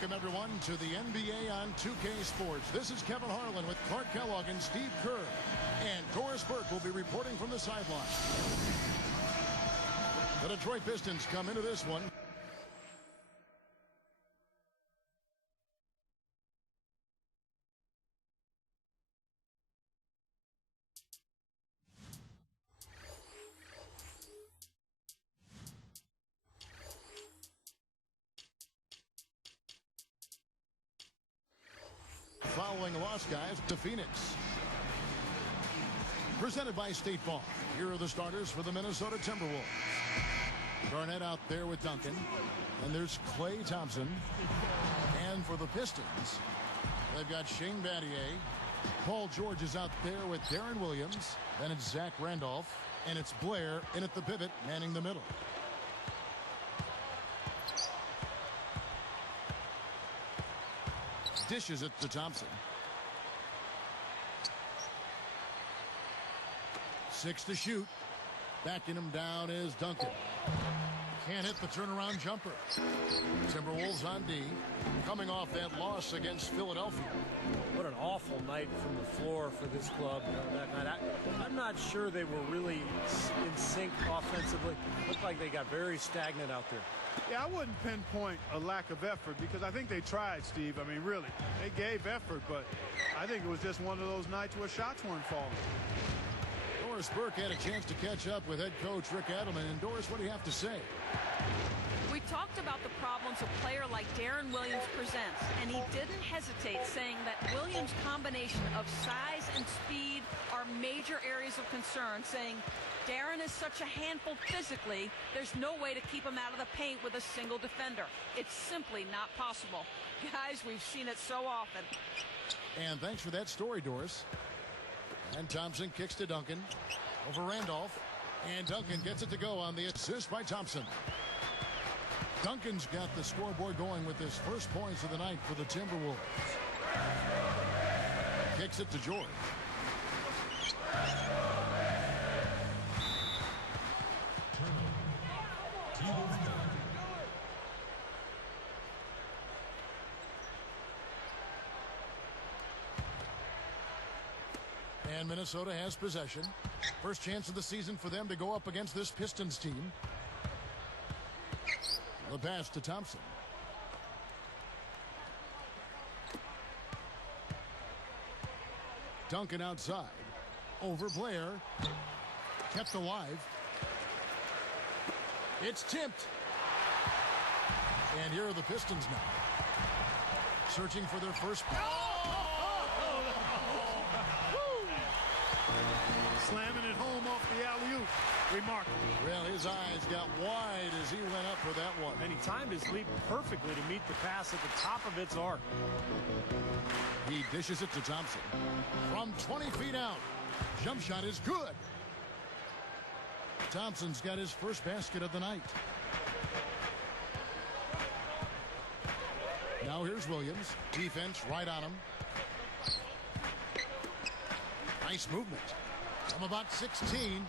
Welcome, everyone, to the NBA on 2K Sports. This is Kevin Harlan with Clark Kellogg and Steve Kerr. And Doris Burke will be reporting from the sideline. The Detroit Pistons come into this one. Following a loss, guys, to Phoenix. Presented by State Farm. Here are the starters for the Minnesota Timberwolves. Garnett out there with Duncan. And there's Klay Thompson. And for the Pistons, they've got Shane Battier. Paul George is out there with Darren Williams. Then it's Zach Randolph. And it's Blair in at the pivot, manning the middle. Dishes it to Thompson. 6 to shoot. Backing him down is Duncan. Can't hit the turnaround jumper. Timberwolves on D. Coming off that loss against Philadelphia. What an awful night from the floor for this club that night. I'm not sure they were really in sync offensively. Looked like they got very stagnant out there. Yeah, I wouldn't pinpoint a lack of effort because I think they tried, Steve. I mean, really, they gave effort, but I think it was just one of those nights where shots weren't falling. Doris Burke had a chance to catch up with head coach Rick Adelman. And Doris, what do you have to say? We talked about the problems a player like Darren Williams presents, and he didn't hesitate, saying that Williams' combination of size and speed are major areas of concern, saying Darren is such a handful physically, there's no way to keep him out of the paint with a single defender. It's simply not possible. Guys, we've seen it so often. And thanks for that story, Doris. And Thompson kicks to Duncan over Randolph. And Duncan gets it to go on the assist by Thompson. Duncan's got the scoreboard going with his first points of the night for the Timberwolves. Kicks it to George. And Minnesota has possession. First chance of the season for them to go up against this Pistons team. The pass to Thompson. Duncan outside. Over Blair. Kept alive. It's tipped. And here are the Pistons now. Searching for their first. Slamming it home off the alley-oop. Remarkable. Well, his eyes got wide as he went up for that one. And he timed his leap perfectly to meet the pass at the top of its arc. He dishes it to Thompson. From 20 feet out. Jump shot is good. Thompson's got his first basket of the night. Now here's Williams. Defense right on him. Nice movement. From about 16.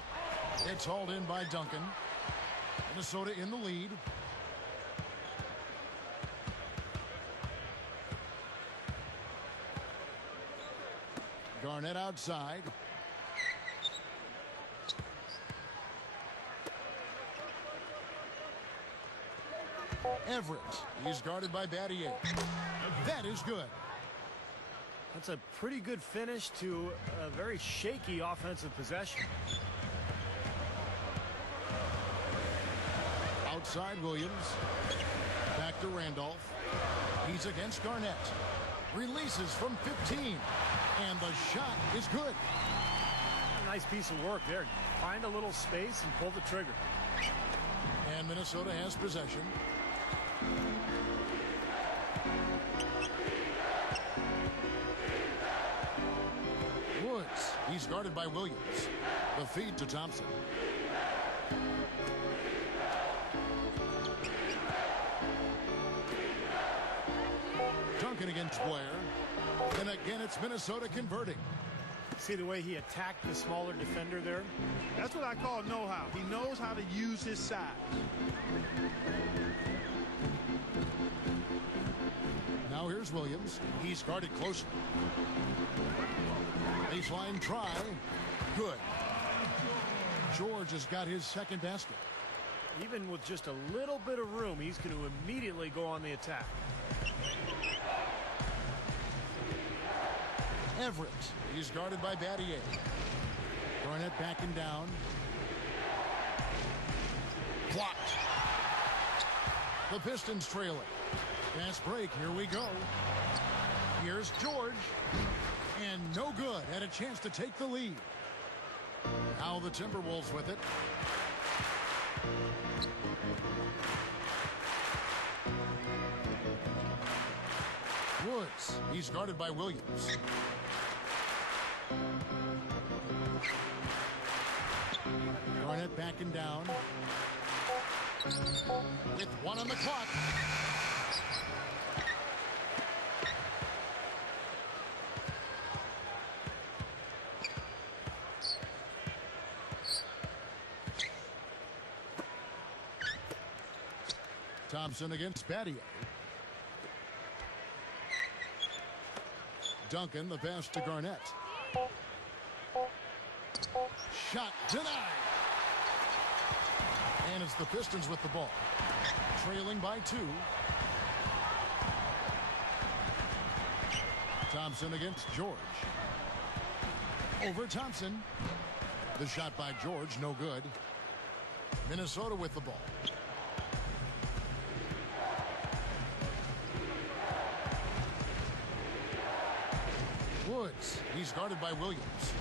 It's hauled in by Duncan. Minnesota in the lead. Garnett outside. Everett. He's guarded by Battier. That is good. That's a pretty good finish to a very shaky offensive possession. Outside Williams. Back to Randolph. He's against Garnett. Releases from 15. And the shot is good. A nice piece of work there. Find a little space and pull the trigger. And Minnesota has possession. Woods. He's guarded by Williams. The feed to Thompson. Duncan against Blair. And again, it's Minnesota converting. See the way he attacked the smaller defender there? That's what I call know-how. He knows how to use his size. here's Williams. He's guarded closely. Baseline try. Good. George has got his second basket. Even with just a little bit of room, he's going to immediately go on the attack. Everett. He's guarded by Battier. Garnett backing down. Blocked. The Pistons trailing. Fast break. Here we go. Here's George. And no good. Had a chance to take the lead. Now the Timberwolves with it. Woods. He's guarded by Williams. Garnett backing down. With 1 on the clock. Thompson against Battier. Duncan, the pass to Garnett. Shot denied. And it's the Pistons with the ball. Trailing by 2. Thompson against George. Over Thompson. The shot by George, no good. Minnesota with the ball. Woods. He's guarded by Williams.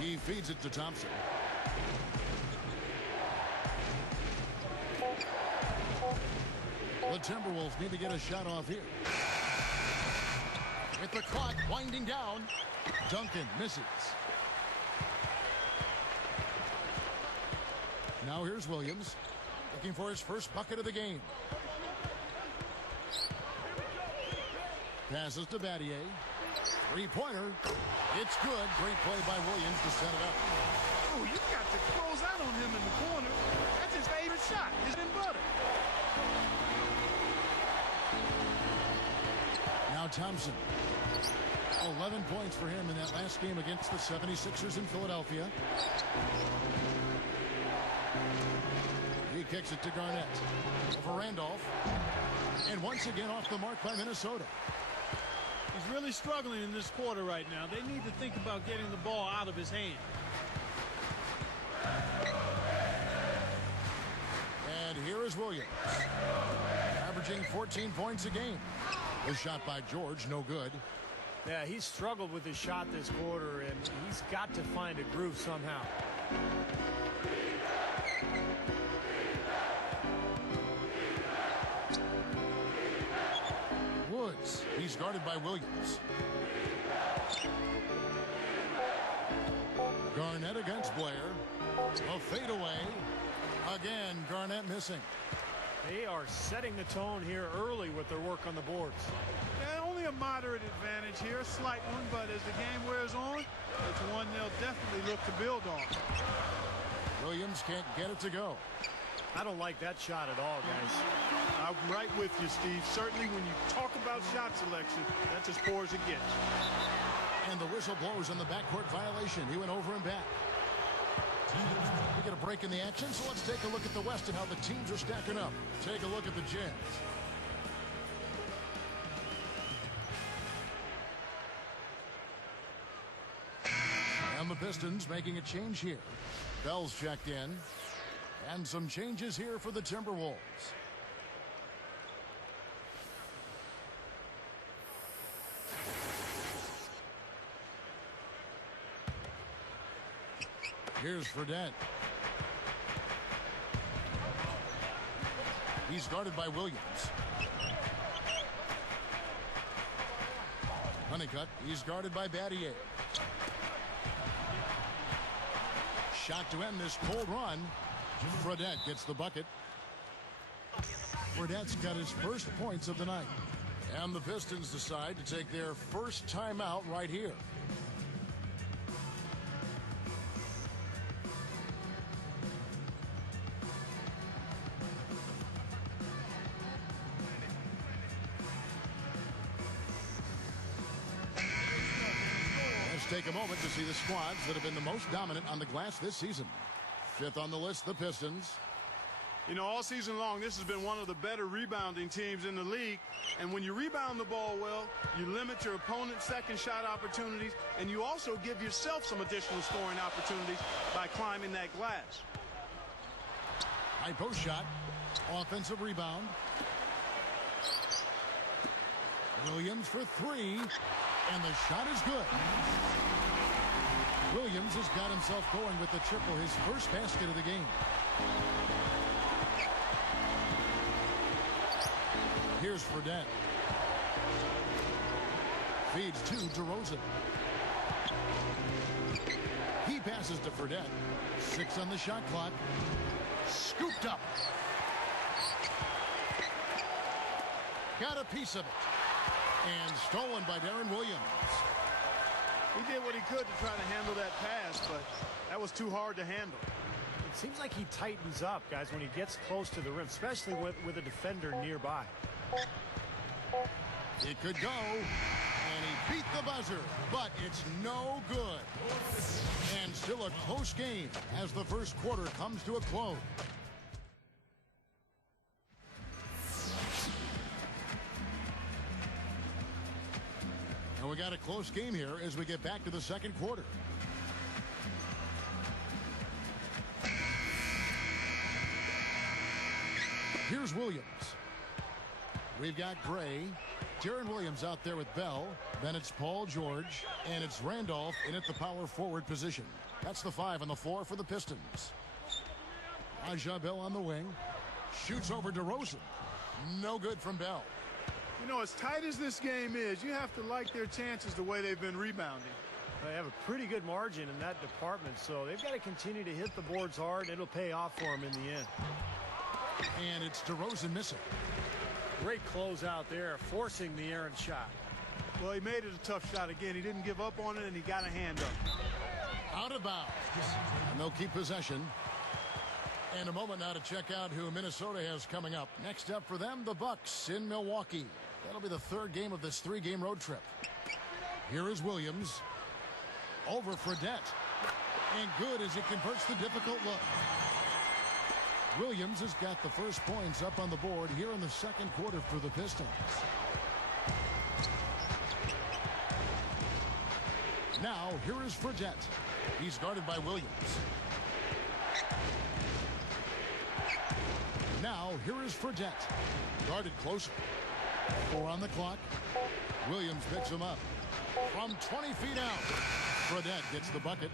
He feeds it to Thompson. The Timberwolves need to get a shot off here. With the clock winding down, Duncan misses. Now here's Williams, looking for his first bucket of the game. Passes to Battier. Three-pointer. It's good. Great play by Williams to set it up. Oh, you got to close out on him in the corner. That's his favorite shot. His and butter. Now Thompson. 11 points for him in that last game against the 76ers in Philadelphia. He kicks it to Garnett. Over Randolph. And once again off the mark by Minnesota. He's really struggling in this quarter right now. They need to think about getting the ball out of his hand. And here is Williams. Averaging 14 points a game. The shot by George, no good. Yeah, he's struggled with his shot this quarter, and he's got to find a groove somehow. Woods. He's guarded by Williams. Garnett against Blair. A fadeaway. Again, Garnett missing. They are setting the tone here early with their work on the boards. Yeah, only a moderate advantage here, a slight one, but as the game wears on, it's one they'll definitely look to build on. Williams can't get it to go. I don't like that shot at all, guys. I'm right with you, Steve. Certainly when you talk about shot selection, that's as poor as it gets. And the whistle blows on the backcourt violation. He went over and back. We get a break in the action, so let's take a look at the West and how the teams are stacking up. Take a look at the Jazz. And the Pistons making a change here. Bell's checked in. And some changes here for the Timberwolves. Here's Fredette. He's guarded by Williams. Honeycutt, he's guarded by Battier. Shot to end this cold run. Fredette gets the bucket. Fredette's got his first points of the night. And the Pistons decide to take their first timeout right here. Let's take a moment to see the squads that have been the most dominant on the glass this season. Fifth on the list, the Pistons. You know, all season long, this has been one of the better rebounding teams in the league. And when you rebound the ball well, you limit your opponent's second shot opportunities, and you also give yourself some additional scoring opportunities by climbing that glass. High post shot. Offensive rebound. Williams for three. And the shot is good. Williams has got himself going with the triple, his first basket of the game. Here's Fredette. Feeds to DeRozan. He passes to Fredette. 6 on the shot clock. Scooped up. Got a piece of it. And stolen by Darren Williams. He did what he could to try to handle that pass, but that was too hard to handle. It seems like he tightens up, guys, when he gets close to the rim, especially with a defender nearby. It could go, and he beat the buzzer, but it's no good. And still a close game as the first quarter comes to a close. And we got a close game here as we get back to the second quarter. Here's Williams. We've got Gray. Darren Williams out there with Bell. Then it's Paul George. And it's Randolph in at the power forward position. That's the 5 on the floor for the Pistons. Aja Bell on the wing. Shoots over DeRozan. No good from Bell. You know, as tight as this game is, you have to like their chances the way they've been rebounding. They have a pretty good margin in that department, so they've got to continue to hit the boards hard. It'll pay off for them in the end. And it's DeRozan missing. Great close out there, forcing the errant shot. Well, he made it a tough shot again. He didn't give up on it, and he got a hand up. Out of bounds. And they'll keep possession. And a moment now to check out who Minnesota has coming up. Next up for them, the Bucks in Milwaukee. That'll be the third game of this 3-game road trip. Here is Williams. Over Fredette. And good as he converts the difficult look. Williams has got the first points up on the board here in the second quarter for the Pistons. Now, here is Fredette. He's guarded by Williams. Now, here is Fredette. Guarded closer. 4 on the clock. Williams picks him up. From 20 feet out. Fredette gets the bucket.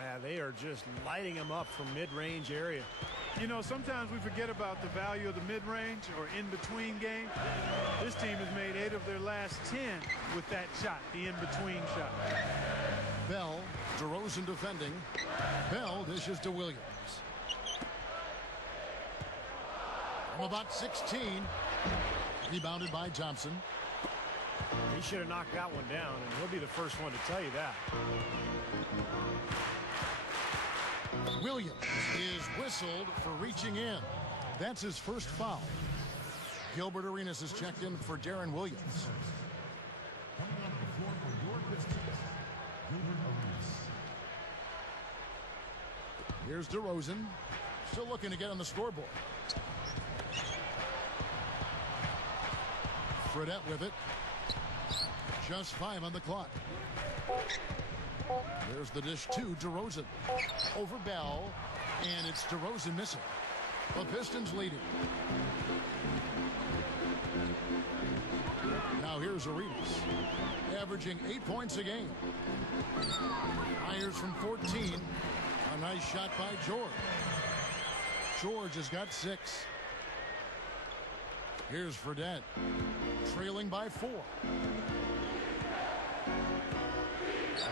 Yeah, they are just lighting him up from mid-range area. You know, sometimes we forget about the value of the mid-range or in-between game. This team has made 8 of their last 10 with that shot, the in-between shot. Bell, DeRozan defending. Bell dishes to Williams. From about 16. Rebounded by Thompson. He should have knocked that one down, and he'll be the first one to tell you that. Williams is whistled for reaching in. That's his first foul. Gilbert Arenas is checked in for Darren Williams. Here's DeRozan. Still looking to get on the scoreboard. Fredette with it. Just 5 on the clock. There's the dish to DeRozan. Over Bell. And it's DeRozan missing. The Pistons leading. Now here's Arenas. Averaging 8 points a game. Fires from 14. A nice shot by George. George has got 6. Here's Fredette. Trailing by 4.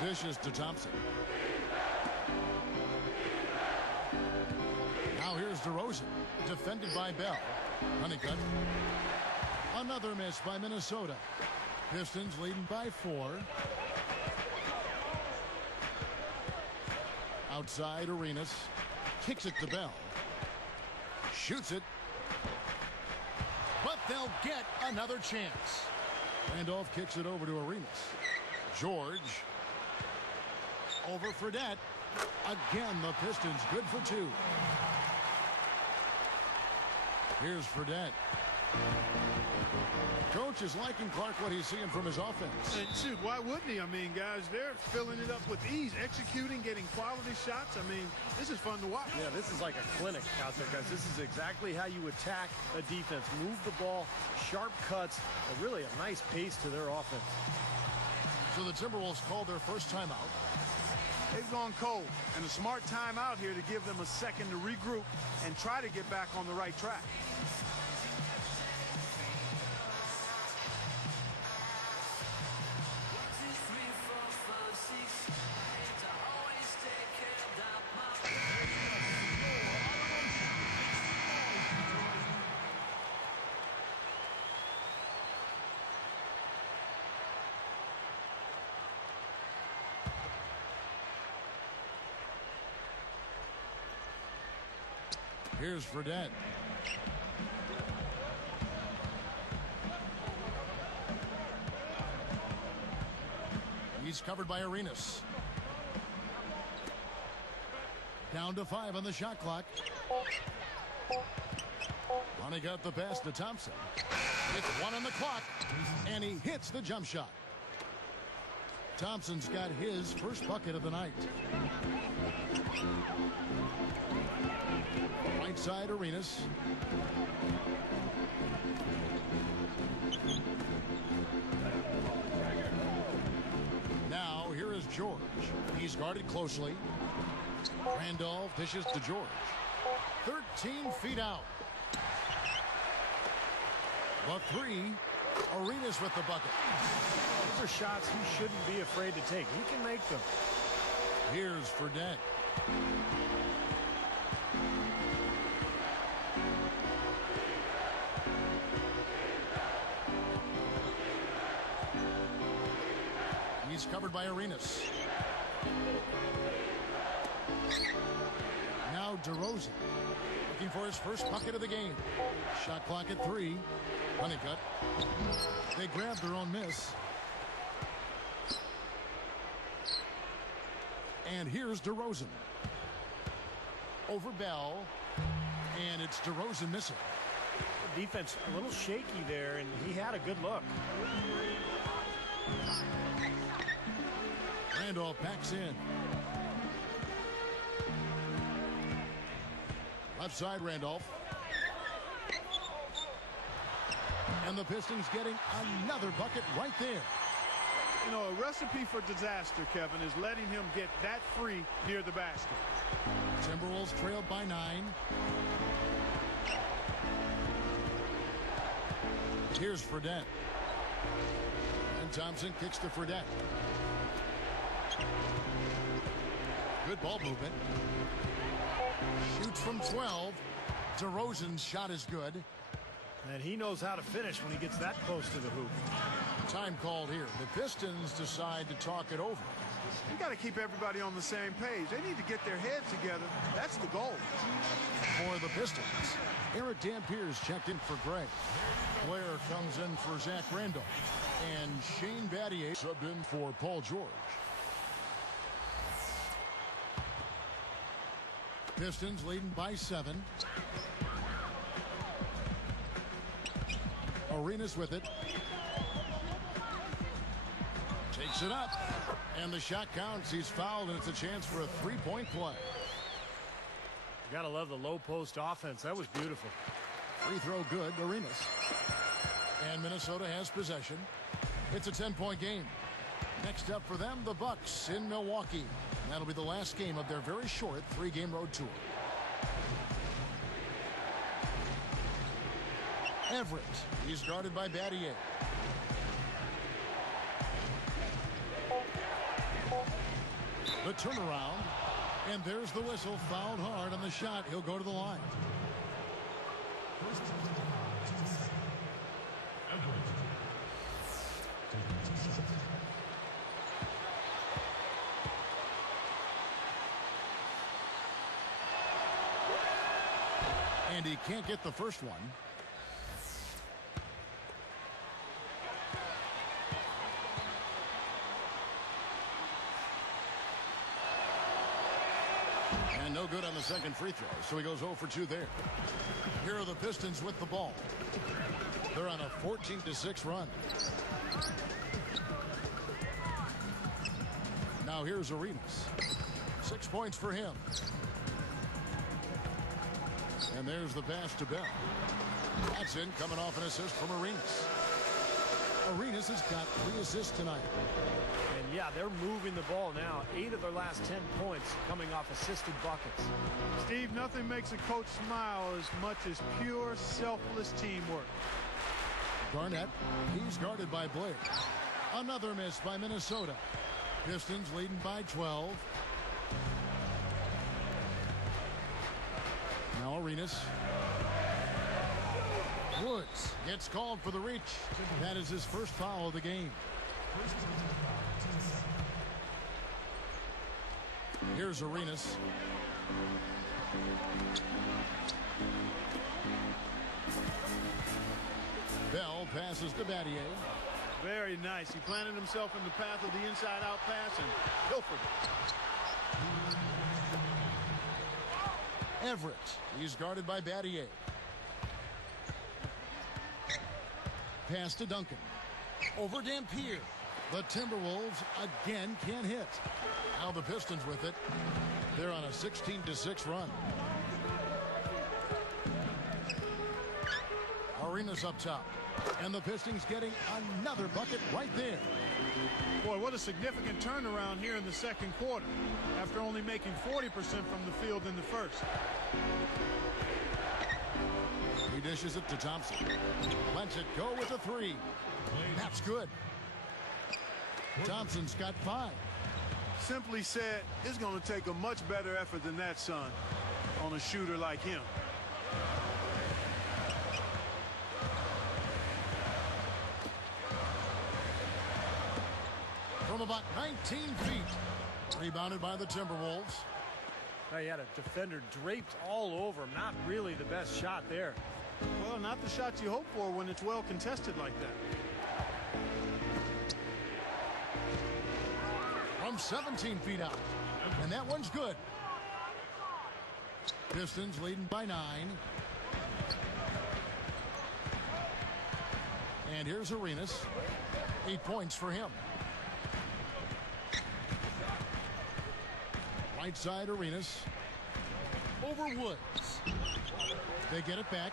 Dishes to Thompson. Now here's DeRozan. Defended by Bell. Honeycutt. Another miss by Minnesota. Pistons leading by 4. Outside Arenas. Kicks it to Bell. Shoots it. But they'll get another chance. Randolph kicks it over to Arenas. George. Over Fredette. Again, the Pistons good for two. Here's Fredette. Coach is liking Clark what he's seeing from his offense. And shoot, why wouldn't he? I mean, guys, they're filling it up with ease, executing, getting quality shots. I mean, this is fun to watch. Yeah, this is like a clinic out there, guys. This is exactly how you attack a defense. Move the ball, sharp cuts, and really a nice pace to their offense. So the Timberwolves called their first timeout. They've gone cold, and a smart timeout here to give them a second to regroup and try to get back on the right track. Here's Fredette. He's covered by Arenas. Down to 5 on the shot clock. Ronnie got the pass to Thompson. It's 1 on the clock, and he hits the jump shot. Thompson's got his first bucket of the night. Right side, Arenas. Now, here is George. He's guarded closely. Randolph dishes to George. 13 feet out. The three. Arenas with the bucket. These are shots he shouldn't be afraid to take. He can make them. Here's Fredette. He's covered by Arenas. Now DeRozan looking for his first bucket of the game. Shot clock at 3. Honeycutt. They grab their own miss. And here's DeRozan. Over Bell. And it's DeRozan missing. The defense a little shaky there, and he had a good look. Randolph backs in. Left side, Randolph. And the Pistons getting another bucket right there. You know, a recipe for disaster, Kevin, is letting him get that free near the basket. Timberwolves trailed by 9. Here's Fredette. And Thompson kicks to Fredette. Good ball movement. Shoots from 12. DeRozan's shot is good. And he knows how to finish when he gets that close to the hoop. Time called here. The Pistons decide to talk it over. You got to keep everybody on the same page. They need to get their heads together. That's the goal. For the Pistons, Eric Dampiers checked in for Greg. Blair comes in for Zach Randolph. And Shane Battier subbed in for Paul George. Pistons leading by 7. Arenas with it. Takes it up. And the shot counts. He's fouled, and it's a chance for a three-point play. You gotta love the low post offense. That was beautiful. Free throw good. Arenas. And Minnesota has possession. It's a 10-point game. Next up for them, the Bucks in Milwaukee. That'll be the last game of their very short 3-game road tour. Everett. He's guarded by Battier. The turnaround. And there's the whistle. Fouled hard on the shot. He'll go to the line. And he can't get the first one. And no good on the second free throw, so he goes 0 for 2 there. Here are the Pistons with the ball. They're on a 14-6 run. Now here's Arenas. 6 points for him. And there's the pass to Bell. That's in, coming off an assist from Arenas. Arenas has got 3 assists tonight. And yeah, they're moving the ball now. 8 of their last 10 points coming off assisted buckets. Steve, nothing makes a coach smile as much as pure, selfless teamwork. Garnett, he's guarded by Blair. Another miss by Minnesota. Pistons leading by 12. Now Arenas. Woods gets called for the reach. That is his first foul of the game. Here's Arenas. Bell passes to Battier. Very nice. He planted himself in the path of the inside-out pass and pilfered it. Everett, he's guarded by Battier. Pass to Duncan. Over Dampier. The Timberwolves again can't hit. Now the Pistons with it. They're on a 16-6 run. Arenas up top. And the Pistons getting another bucket right there. Boy, what a significant turnaround here in the second quarter after only making 40% from the field in the first. He dishes it to Thompson. Lets it go with a 3. That's good. Thompson's got 5. Simply said, it's going to take a much better effort than that, son, on a shooter like him. From about 19 feet. Rebounded by the Timberwolves. He had a defender draped all over him. Not really the best shot there. Well, not the shot you hope for when it's well contested like that. From 17 feet out. And that one's good. Pistons leading by 9. And here's Arenas. 8 points for him. Right side Arenas. Over Woods. They get it back.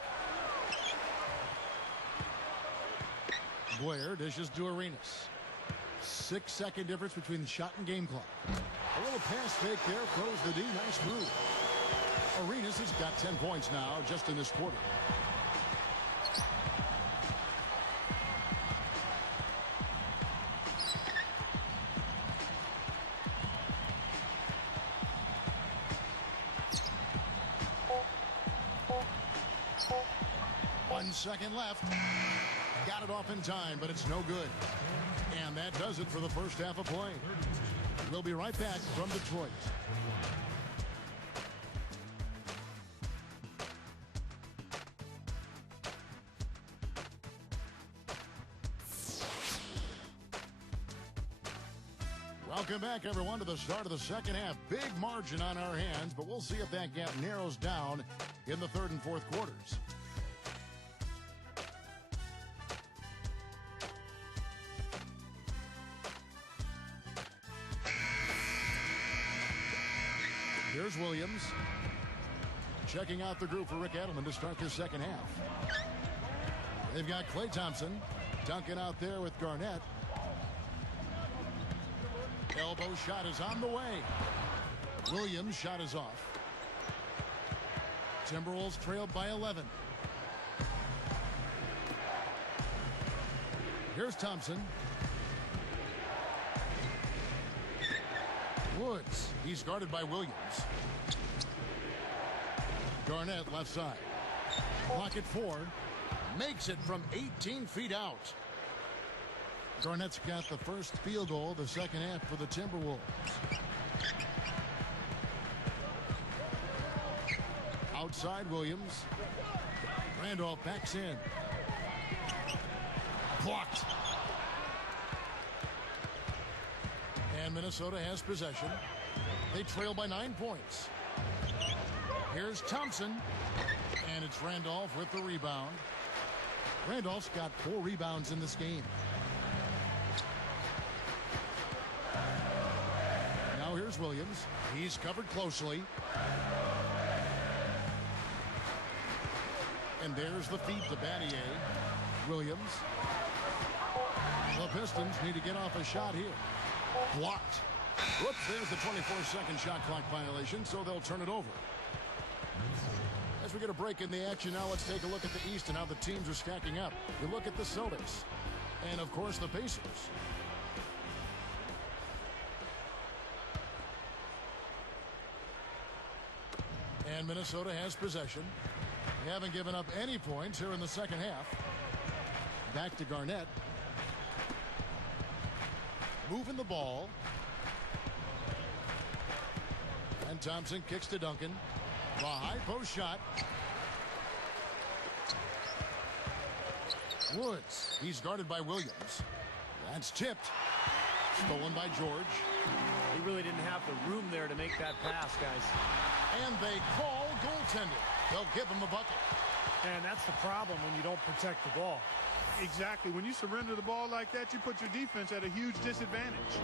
Blair dishes to Arenas. 6-second difference between the shot and game clock. A little pass fake there, throws the D. Nice move. Arenas has got 10 points now just in this quarter. One second left. Got it off in time, but it's no good. And that does it for the first half of play. We'll be right back from Detroit. Welcome back, everyone, to the start of the second half. Big margin on our hands, but we'll see if that gap narrows down in the third and fourth quarters. Here's Williams. Checking out the group for Rick Edelman to start this second half. They've got Klay Thompson. Duncan out there with Garnett. Elbow shot is on the way. Williams' shot is off. Timberwolves trailed by 11. Here's Thompson. Woods. He's guarded by Williams. Garnett left side. Pocket 4. Makes it from 18 feet out. Garnett's got the first field goal of the second half for the Timberwolves. Outside Williams. Randolph backs in. Blocked. And Minnesota has possession. They trail by 9 points. Here's Thompson. And it's Randolph with the rebound. Randolph's got 4 rebounds in this game. Now here's Williams. He's covered closely. And there's the feed to Battier. Williams. The Pistons need to get off a shot here. Blocked. Whoops, there's the 24-second shot clock violation, so they'll turn it over. As we get a break in the action now, let's take a look at the East and how the teams are stacking up. You look at the Celtics and, of course, the Pacers. And Minnesota has possession. They haven't given up any points here in the second half. Back to Garnett. Moving the ball. And Thompson kicks to Duncan. The high post shot. Woods. He's guarded by Williams. That's tipped. Stolen by George. He really didn't have the room there to make that pass, guys. And they call goaltending. They'll give him a bucket. And that's the problem when you don't protect the ball. Exactly. When you surrender the ball like that, you put your defense at a huge disadvantage.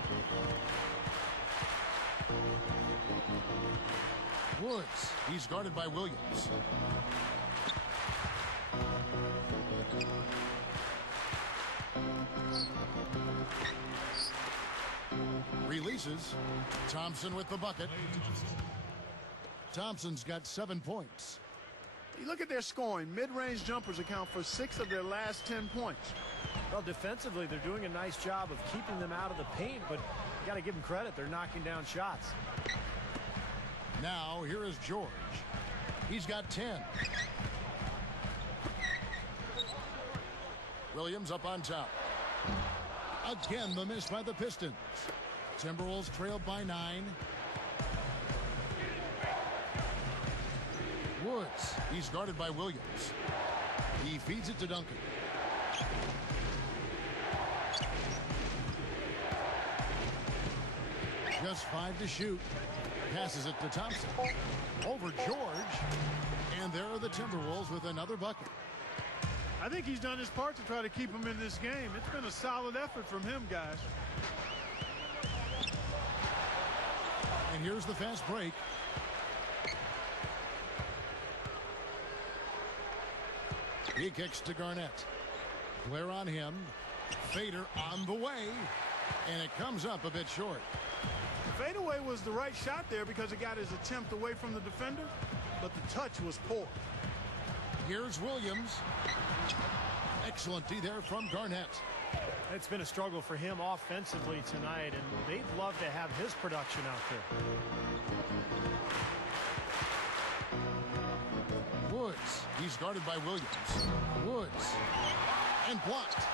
Woods. He's guarded by Williams. Releases. Thompson with the bucket. Thompson's got 7 points. You look at their scoring. Mid-range jumpers account for 6 of their last 10 points. Well, defensively, they're doing a nice job of keeping them out of the paint, but you got to give them credit. They're knocking down shots. Now, here is George. He's got 10. Williams up on top. Again, the miss by the Pistons. Timberwolves trailed by 9. Woods. He's guarded by Williams. He feeds it to Duncan. Just 5 to shoot. Passes it to Thompson. Over George. And there are the Timberwolves with another bucket. I think he's done his part to try to keep him in this game. It's been a solid effort from him, guys. And here's the fast break. He kicks to Garnett. Blair on him. Fader on the way. And it comes up a bit short. The fadeaway was the right shot there because it got his attempt away from the defender, but the touch was poor. Here's Williams. Excellent D there from Garnett. It's been a struggle for him offensively tonight, and they'd love to have his production out there. Woods. He's guarded by Williams. Woods. And blocked.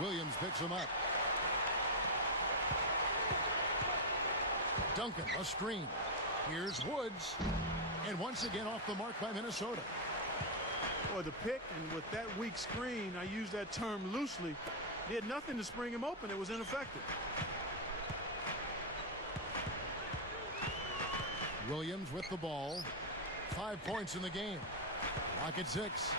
Williams picks him up. Duncan, a screen. Here's Woods. And once again off the mark by Minnesota. Boy, the pick, and with that weak screen, I use that term loosely, they had nothing to spring him open. It was ineffective. Williams with the ball. 5 points in the game. Lock at 6.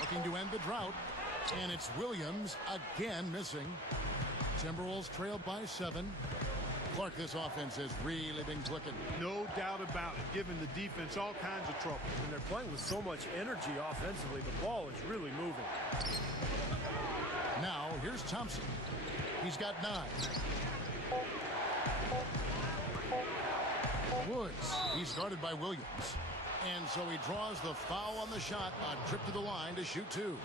Looking to end the drought. And it's Williams again missing. Timberwolves trailed by 7. Clark, this offense has really been clicking. No doubt about it, giving the defense all kinds of trouble. And they're playing with so much energy offensively. The ball is really moving. Now, here's Thompson. He's got 9. Woods. He's guarded by Williams. And so he draws the foul on the shot. A trip to the line to shoot 2.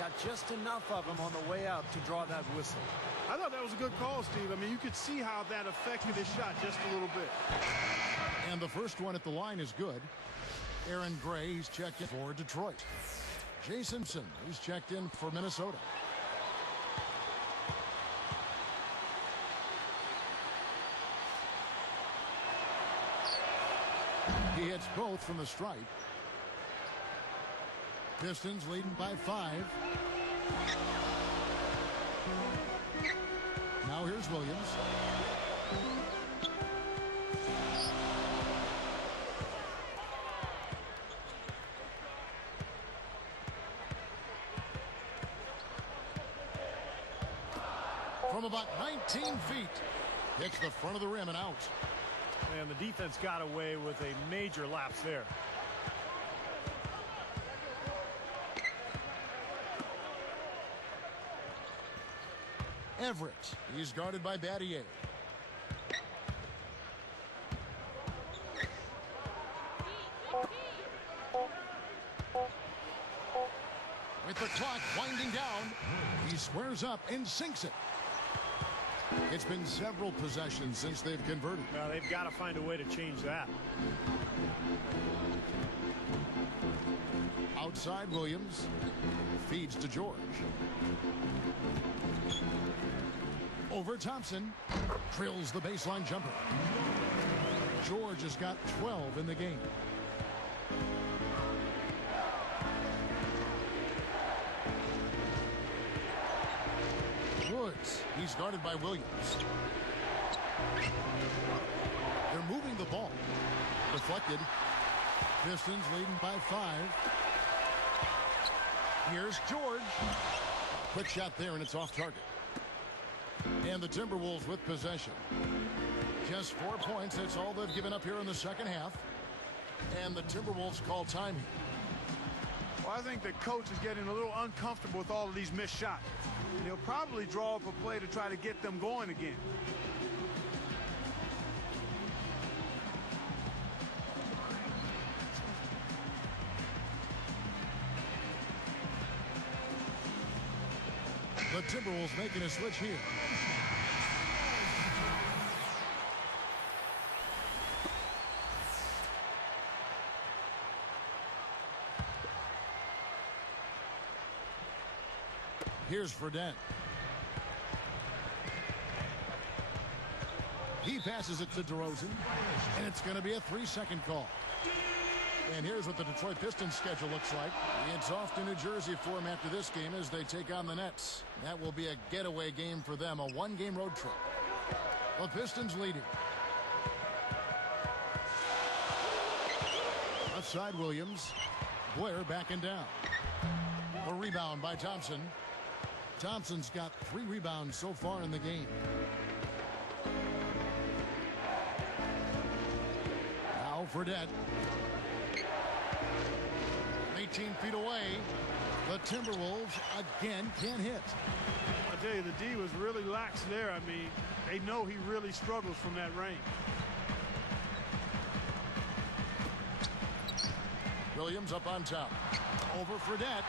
Got just enough of him on the way out to draw that whistle. I thought that was a good call, Steve. I mean, you could see how that affected his shot just a little bit. And the first one at the line is good. Aaron Gray, he's checked in for Detroit. Jay Simpson, he's checked in for Minnesota. He hits both from the stripe. Pistons leading by 5. Now here's Williams. from about 19 feet. Hits the front of the rim and out. And the defense got away with a major lapse there. Everett. He's guarded by Battier. With the clock winding down, he squares up and sinks it. It's been several possessions since they've converted. Now they've got to find a way to change that. Outside Williams. Feeds to George. Over Thompson. Drills the baseline jumper. George has got 12 in the game. Woods. He's guarded by Williams. They're moving the ball. Deflected. Pistons leading by 5. Here's George. Quick shot there, and it's off target. And the Timberwolves with possession. Just 4 points. That's all they've given up here in the second half. And the Timberwolves call time here. Well, I think the coach is getting a little uncomfortable with all of these missed shots. And he'll probably draw up a play to try to get them going again. The Timberwolves making a switch here. Here's Fredette. He passes it to DeRozan, and it's going to be a 3-second call. And here's what the Detroit Pistons schedule looks like. It's off to New Jersey for them after this game as they take on the Nets. That will be a getaway game for them, a 1-game road trip. The Pistons leading. Left side Williams. Blair backing down. A rebound by Thompson. Thompson's got 3 rebounds so far in the game. Now Fredette. 18 feet away. The Timberwolves again can't hit. I tell you, the D was really lax there. I mean, they know he really struggles from that range. Williams up on top. Over Fredette.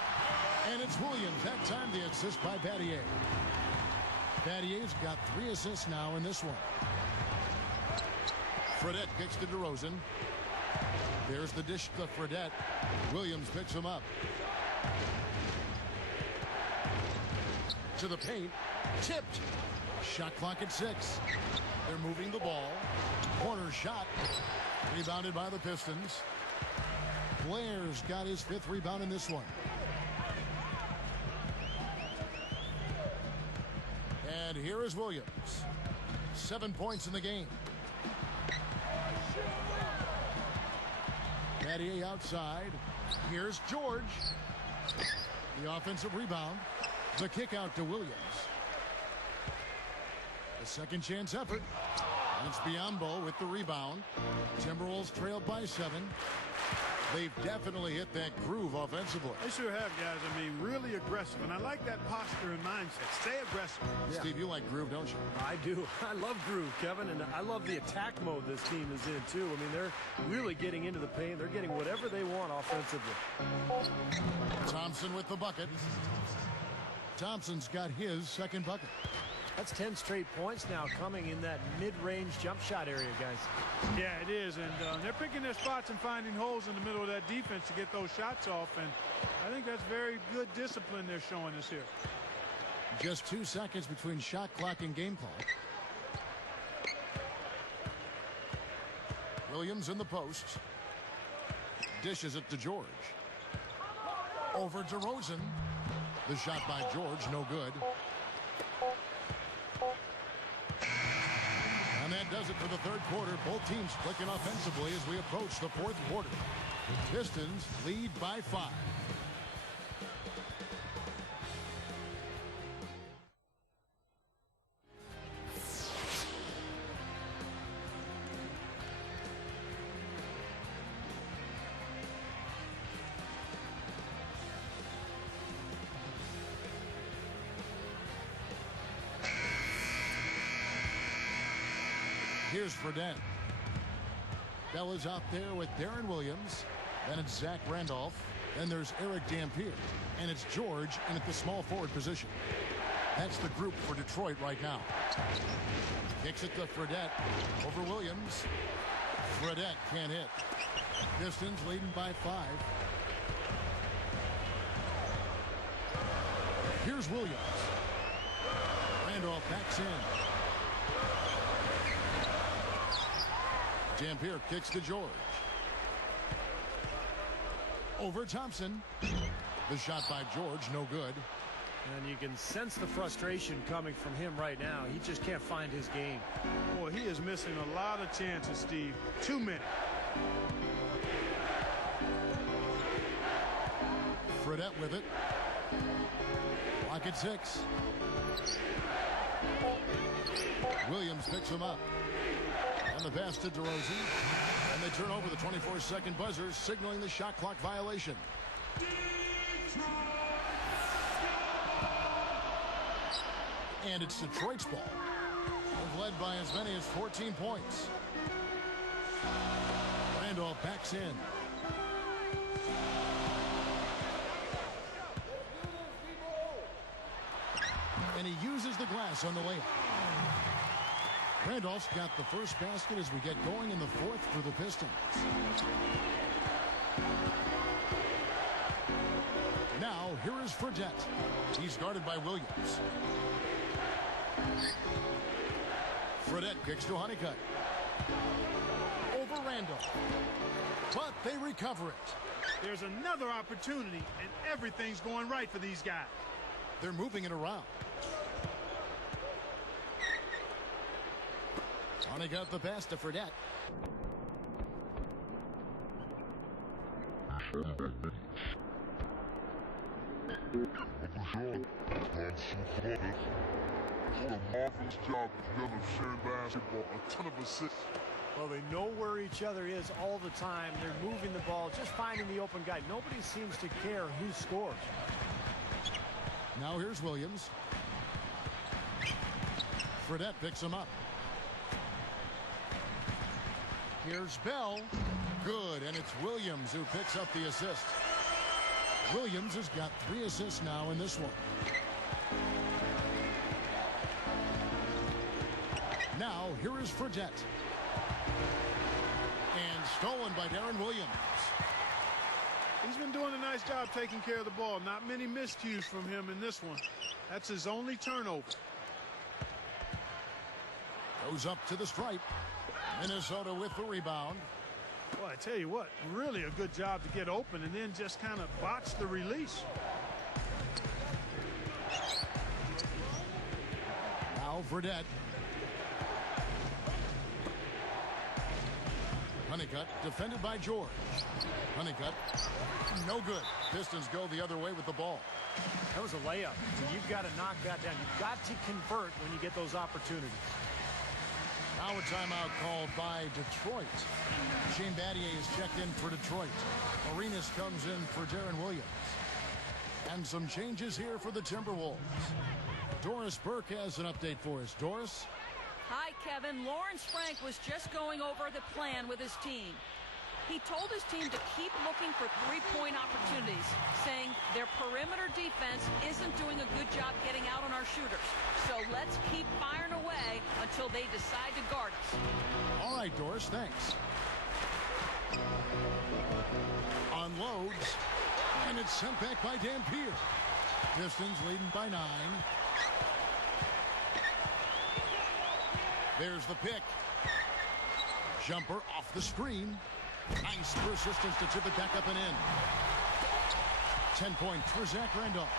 And it's Williams. That time the assist by Battier. Battier's got 3 assists now in this one. Fredette kicks to DeRozan. There's the dish to Fredette. Williams picks him up. To the paint. Tipped. Shot clock at 6. They're moving the ball. Corner shot. Rebounded by the Pistons. Blair's got his 5th rebound in this one. And here is Williams. 7 points in the game. Battier outside. Here's George. The offensive rebound. The kick out to Williams. A second chance effort. And it's Biyombo with the rebound. Timberwolves trailed by 7. They've definitely hit that groove offensively. They sure have, guys. I mean, really aggressive. And I like that posture and mindset. Stay aggressive. Yeah. Steve, you like groove, don't you? I do. I love groove, Kevin, and I love the attack mode this team is in, too. I mean, they're really getting into the paint. They're getting whatever they want offensively. Thompson with the bucket. Thompson's got his 2nd bucket. That's 10 straight points now coming in that mid-range jump shot area, guys. Yeah, it is. And they're picking their spots and finding holes in the middle of that defense to get those shots off. And I think that's very good discipline they're showing us here. Just 2 seconds between shot clock and game clock. Williams in the post. Dishes it to George. Over to DeRozan. The shot by George, no good. And that does it for the 3rd quarter. Both teams clicking offensively as we approach the 4th quarter. Pistons lead by 5. Here's Fredette. Bell is out there with Darren Williams. Then it's Zach Randolph. Then there's Eric Dampier. And it's George in at the small forward position. That's the group for Detroit right now. Kicks it to Fredette over Williams. Fredette can't hit. Pistons leading by 5. Here's Williams. Randolph backs in. Dampier kicks to George. Over Thompson. The shot by George, no good. And you can sense the frustration coming from him right now. He just can't find his game. Boy, he is missing a lot of chances, Steve. Too many. Fredette with it. Clock at 6. Williams picks him up. And the pass to DeRozan. And they turn over the 24-second buzzer, signaling the shot clock violation. And it's Detroit's ball. They've led by as many as 14 points. Randolph backs in. And he uses the glass on the layup. Randolph's got the first basket as we get going in the fourth for the Pistons. Now, here is Fredette. He's guarded by Williams. Fredette kicks to Honeycutt. Over Randolph. But they recover it. There's another opportunity, and everything's going right for these guys. They're moving it around. Honeycutt the pass to Fredette. Marvelous job together sharing basketball, a ton of assists. Well, they know where each other is all the time. They're moving the ball, just finding the open guy. Nobody seems to care who scores. Now here's Williams. Fredette picks him up. Here's Bell. Good, and it's Williams who picks up the assist. Williams has got 3 assists now in this one. Now, here is Fredette. And stolen by Darren Williams. He's been doing a nice job taking care of the ball. Not many miscues from him in this one. That's his only turnover. Goes up to the stripe. Minnesota with the rebound. Well, I tell you what, really a good job to get open and then just kind of botch the release. Now Fredette. Honeycutt defended by George. Honeycutt, no good. Pistons go the other way with the ball. That was a layup. You've got to knock that down. You've got to convert when you get those opportunities. Now a timeout called by Detroit. Shane Battier is checked in for Detroit. Arenas comes in for Darren Williams. And some changes here for the Timberwolves. Doris Burke has an update for us. Doris? Hi, Kevin. Lawrence Frank was just going over the plan with his team. He told his team to keep looking for three-point opportunities, saying their perimeter defense isn't doing a good job getting out on our shooters. So let's keep firing away until they decide to guard us. All right, Doris, thanks. Unloads, and it's sent back by Dampier. Pistons leading by 9. There's the pick. Jumper off the screen. Nice persistence to tip it back up and in. 10 points for Zach Randolph.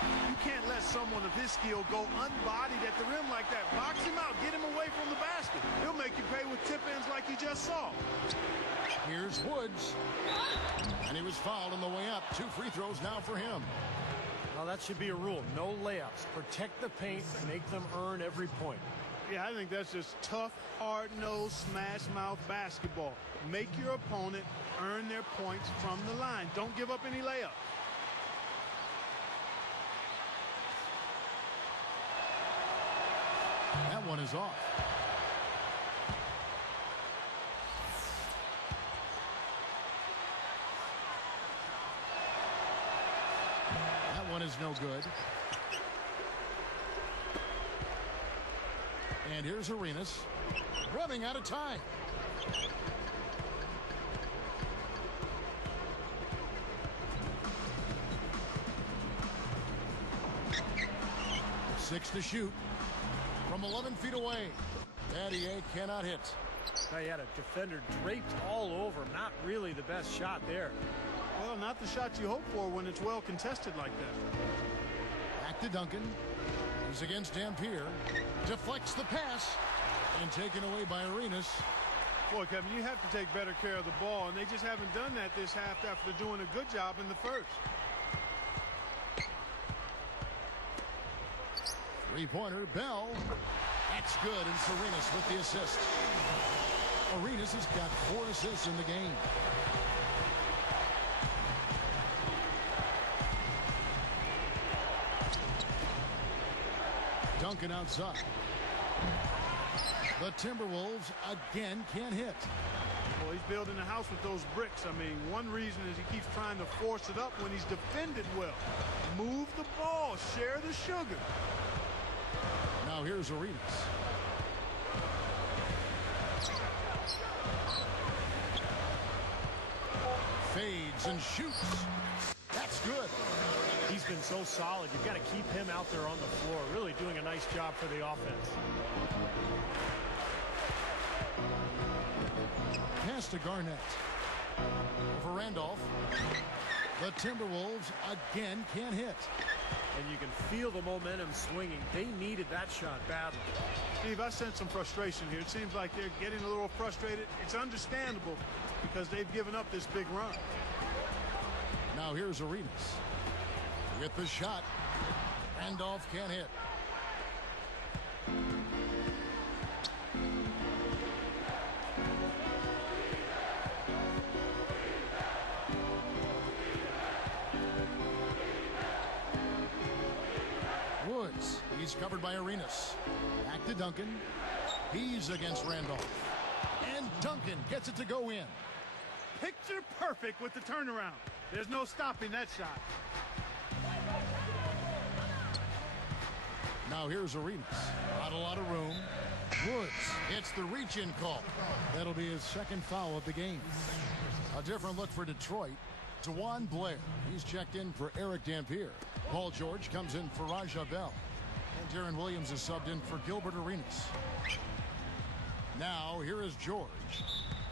You can't let someone of his skill go unbodied at the rim like that. Box him out. Get him away from the basket. He'll make you pay with tip-ins like you just saw. Here's Woods. And he was fouled on the way up. 2 free throws now for him. Well, that should be a rule. No layups. Protect the paint. Make them earn every point. Yeah, I think that's just tough, hard-nosed, smash-mouth basketball. Make your opponent earn their points from the line. Don't give up any layups. That one is off. one is no good. And here's Arenas running out of time. Six to shoot from 11 feet away. Battier cannot hit. He had a defender draped all over him. Not really the best shot there. Well, not the shot you hope for when it's well contested like that. Back to Duncan. He's against Dampier. Deflects the pass and taken away by Arenas. Boy, Kevin, you have to take better care of the ball, and they just haven't done that this half after doing a good job in the first. Three-pointer, Bell. That's good, and Arenas with the assist. Arenas has got 4 assists in the game. Duncan outside. The Timberwolves again can't hit. Well, he's building a house with those bricks. I mean, one reason is he keeps trying to force it up when he's defended well. Move the ball, share the sugar. Now here's Arenas. Fades and shoots. That's good. He's been so solid. You've got to keep him out there on the floor. Really doing a nice job for the offense. Pass to Garnett. For Randolph. The Timberwolves again can't hit. And you can feel the momentum swinging. They needed that shot badly. Steve, I sense some frustration here. It seems like they're getting a little frustrated. It's understandable because they've given up this big run. Now here's Arenas. With the shot. Randolph can't hit. Woods. He's covered by Arenas. Back to Duncan. He's against Randolph. And Duncan gets it to go in. Picture perfect with the turnaround. There's no stopping that shot. Now here's Arenas. Not a lot of room. Woods hits the reach-in call. That'll be his second foul of the game. A different look for Detroit. DeJuan Blair. He's checked in for Eric Dampier. Paul George comes in for Raja Bell. And Darren Williams is subbed in for Gilbert Arenas. Now here is George.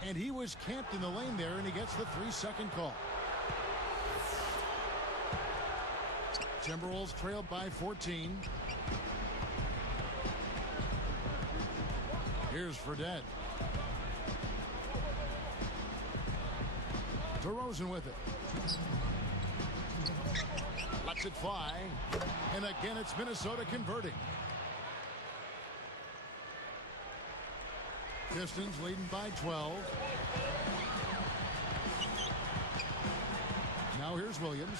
And he was camped in the lane there, and he gets the 3-second call. Timberwolves trailed by 14. Here's Fredette. DeRozan with it. Lets it fly. And again, it's Minnesota converting. Pistons leading by 12. Now here's Williams.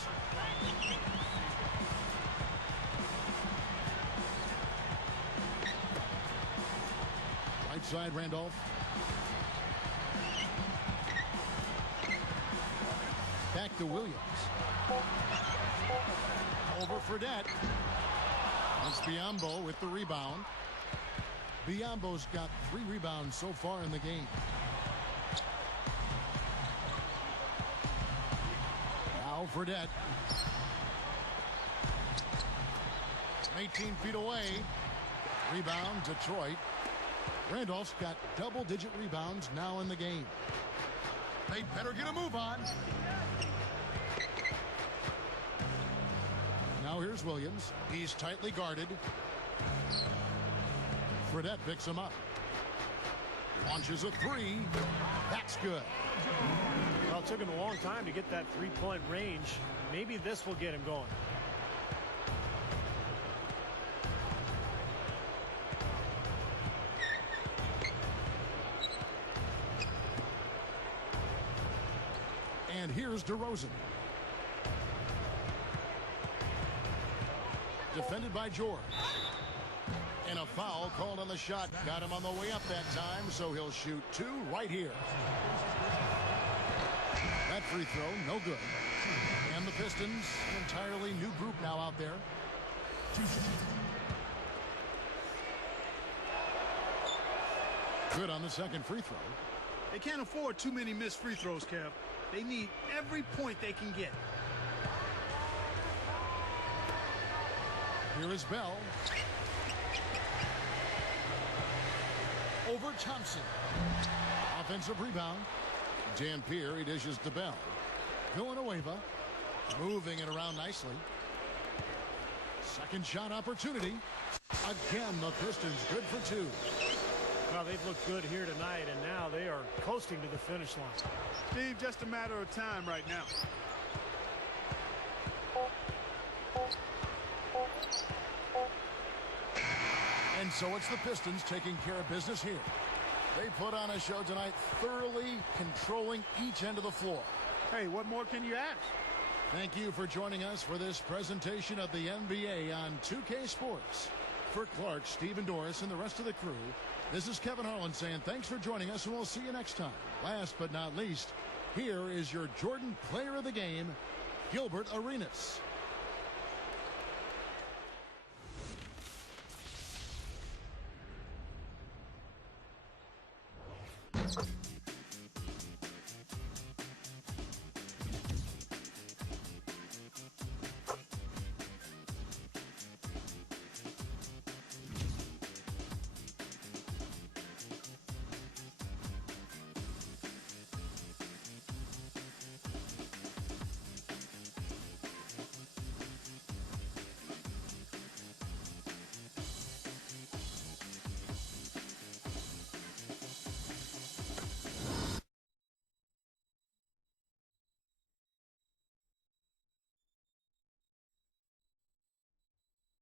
Right side, Randolph. Back to Williams. Over Fredette. It's Biyombo with the rebound. Biyombo's got 3 rebounds so far in the game. Now Fredette. 18 feet away. Rebound, Detroit. Randolph's got double-digit rebounds now in the game. They better get a move on. Now here's Williams. He's tightly guarded. Fredette picks him up. Launches a 3. That's good. Well, it took him a long time to get that three-point range. Maybe this will get him going. And here's DeRozan. Defended by George. And a foul called on the shot. Got him on the way up that time, so he'll shoot 2 right here. That free throw, no good. And the the Pistons, an entirely new group now out there. Good on the second free throw. They can't afford too many missed free throws, Kev. They need every point they can get. Here is Bell. Over Thompson. Offensive rebound. Dampier, he dishes to Bell. Villanueva moving it around nicely. Second shot opportunity. Again, the Pistons good for two. Well, they've looked good here tonight, and now they are coasting to the finish line. Steve, just a matter of time right now. And so it's the Pistons taking care of business here. They put on a show tonight, thoroughly controlling each end of the floor. Hey, what more can you ask? Thank you for joining us for this presentation of the NBA on 2K Sports. For Clark, Stephen Doris, and the rest of the crew, this is Kevin Harlan saying thanks for joining us, and we'll see you next time. Last but not least, here is your Jordan Player of the Game, Gilbert Arenas.